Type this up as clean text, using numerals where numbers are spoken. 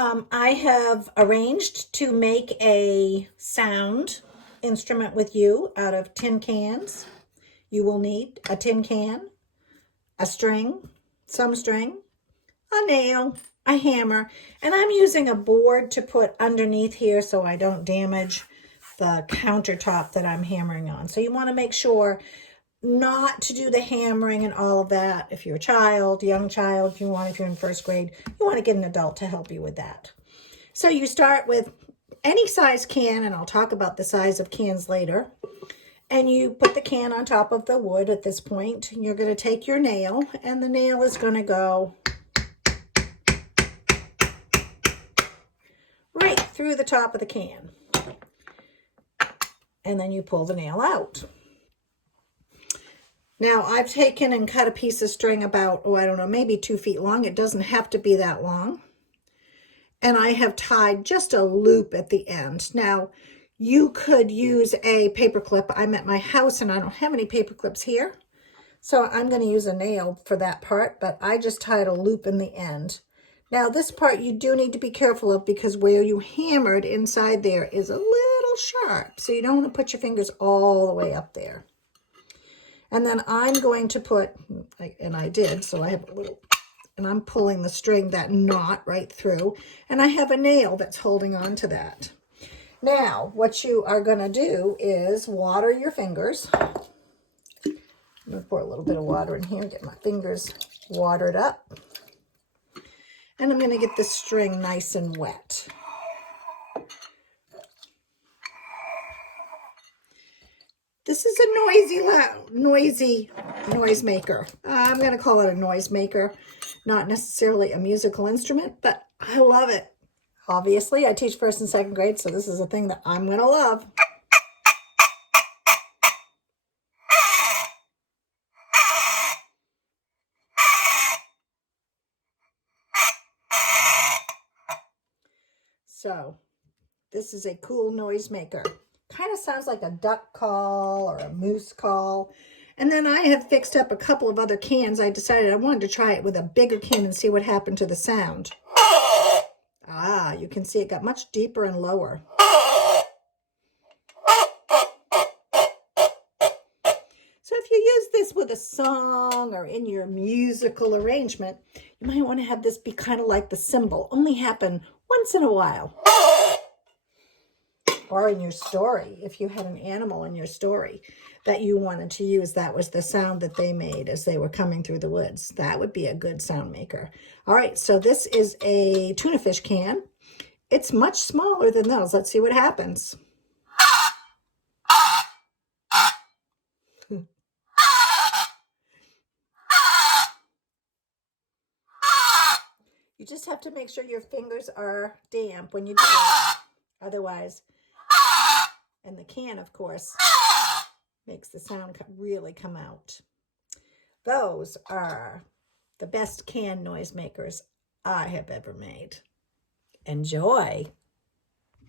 I have arranged to make a sound instrument with you out of tin cans. You will need a tin can, a string, some string, a nail, a hammer, and I'm using a board to put underneath here so I don't damage the countertop that I'm hammering on. So you want to make sure not to do the hammering and all of that. If you're a child, young child, if you're in first grade, you want to get an adult to help you with that. So you start with any size can, and I'll talk about the size of cans later. And you put the can on top of the wood at this point. You're going to take your nail, and the nail is going to go right through the top of the can. And then you pull the nail out. Now, I've taken and cut a piece of string about, I don't know, maybe 2 feet long. It doesn't have to be that long. And I have tied just a loop at the end. Now, you could use a paper clip. I'm at my house and I don't have any paper clips here. So I'm going to use a nail for that part, but I just tied a loop in the end. Now, this part you do need to be careful of because where you hammered inside there is a little sharp. So you don't want to put your fingers all the way up there. And then I'm going to put, and I did, so I have a little, and I'm pulling the string, that knot right through, and I have a nail that's holding on to that. Now, what you are going to do is water your fingers. I'm going to pour a little bit of water in here, get my fingers watered up. And I'm going to get this string nice and wet. This is a noisy noisemaker. I'm going to call it a noisemaker, not necessarily a musical instrument, but I love it. Obviously, I teach first and second grade, so this is a thing that I'm going to love. So, this is a cool noisemaker. Kind of sounds like a duck call or a moose call. And then I have fixed up a couple of other cans. I decided I wanted to try it with a bigger can and see what happened to the sound. Ah, you can see it got much deeper and lower. So if you use this with a song or in your musical arrangement, you might want to have this be kind of like the cymbal, only happen once in a while. Or in your story, if you had an animal in your story that you wanted to use, that was the sound that they made as they were coming through the woods. That would be a good sound maker. All right, so this is a tuna fish can. It's much smaller than those. Let's see what happens. You just have to make sure your fingers are damp when you do it. Otherwise, and the can, of course, makes the sound really come out. Those are the best can noisemakers I have ever made. Enjoy.